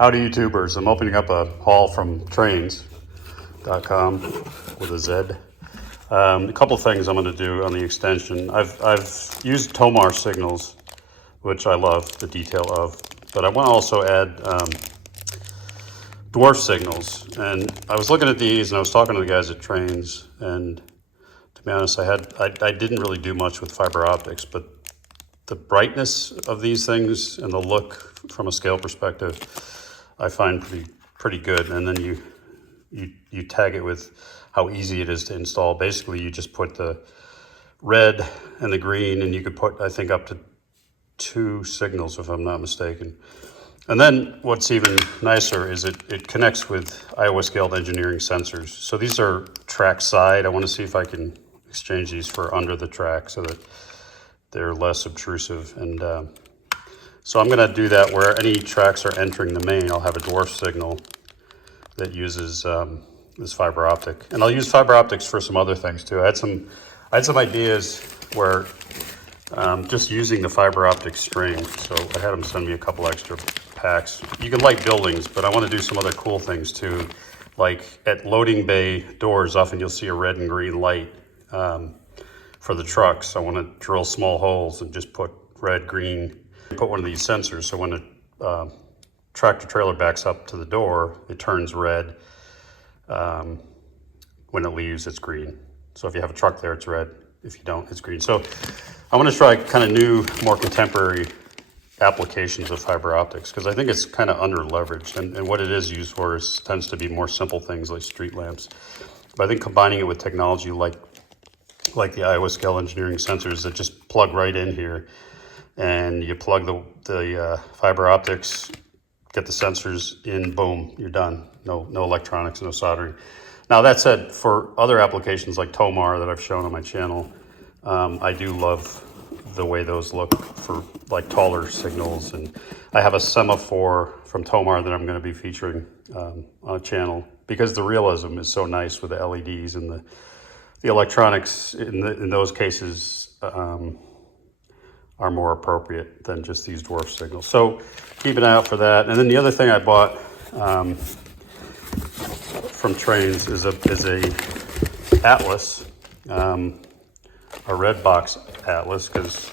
Howdy YouTubers, I'm opening up a haul from trains.com with a Z. A couple things I'm going to do on the extension. I've used Tomar signals, which I love the detail of, but I want to also add dwarf signals. And I was looking at these and I was talking to the guys at Trains, and to be honest, I didn't really do much with fiber optics, but the brightness of these things and the look from a scale perspective, I find pretty good. And then you tag it with how easy it is to install. Basically, you just put the red and the green, and you could put, I think, up to 2 signals, if I'm not mistaken. And then what's even nicer is it connects with Iowa Scaled Engineering sensors. So these are track side. I want to see if I can exchange these for under the track so that they're less obtrusive. And so I'm going to do that where any tracks are entering the main. I'll have a dwarf signal that uses this fiber optic, and I'll use fiber optics for some other things too. I had some ideas where just using the fiber optic string. So I had them send me a couple extra packs. You can light buildings, but I want to do some other cool things too. Like at loading bay doors, often you'll see a red and green light for the trucks. I want to drill small holes and just put red, green. Put one of these sensors, so when a tractor trailer backs up to the door, it turns red. When it leaves, it's green. So if you have a truck there, it's red. If you don't, it's green. So I want to try kind of new, more contemporary applications of fiber optics, because I think it's kind of under leveraged, and what it is used for tends to be more simple things like street lamps. But I think combining it with technology like the Iowa Scale Engineering sensors that just plug right in here, and you plug the fiber optics, get the sensors in, boom, you're done. No electronics, no soldering. Now that said, for other applications like Tomar that I've shown on my channel, I do love the way those look for like taller signals. And I have a semaphore from Tomar that I'm going to be featuring on a channel, because the realism is so nice with the LEDs, and the electronics in those cases are more appropriate than just these dwarf signals. So keep an eye out for that. And then the other thing I bought from Trains is a Atlas, a red box Atlas, because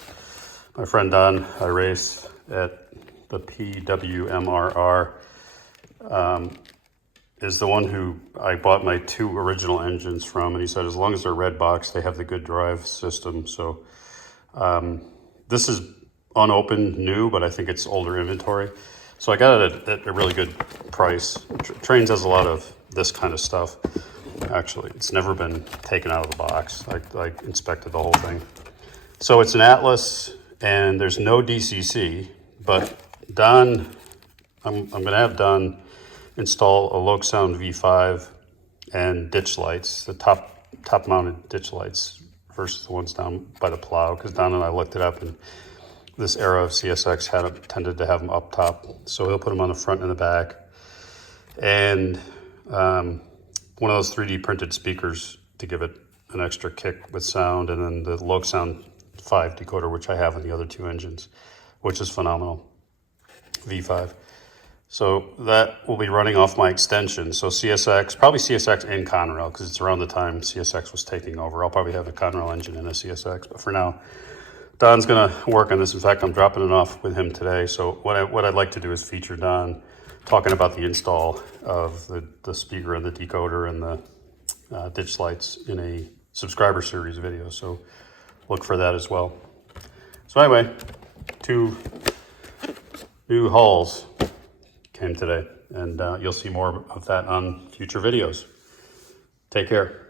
my friend Don, I race at the PWMRR, is the one who I bought my 2 original engines from, and he said as long as they're red box, they have the good drive system. So this is unopened, new, but I think it's older inventory. So I got it at a really good price. Trains has a lot of this kind of stuff. Actually, it's never been taken out of the box. I inspected the whole thing. So it's an Atlas, and there's no DCC, but Don, I'm gonna have Don install a Lokesound V5 and ditch lights, the top mounted ditch lights versus the ones down by the plow, because Don and I looked it up, and this era of CSX tended to have them up top. So he'll put them on the front and the back, and one of those 3D printed speakers to give it an extra kick with sound, and then the Lokesound 5 decoder, which I have on the other 2 engines, which is phenomenal, V5. So that will be running off my extension. So CSX, probably CSX and Conrail, because it's around the time CSX was taking over. I'll probably have a Conrail engine and a CSX, but for now, Don's gonna work on this. In fact, I'm dropping it off with him today. So what I'd like to do is feature Don talking about the install of the speaker and the decoder and the ditch lights in a subscriber series video. So look for that as well. So anyway, 2 new hauls came today, and you'll see more of that on future videos. Take care.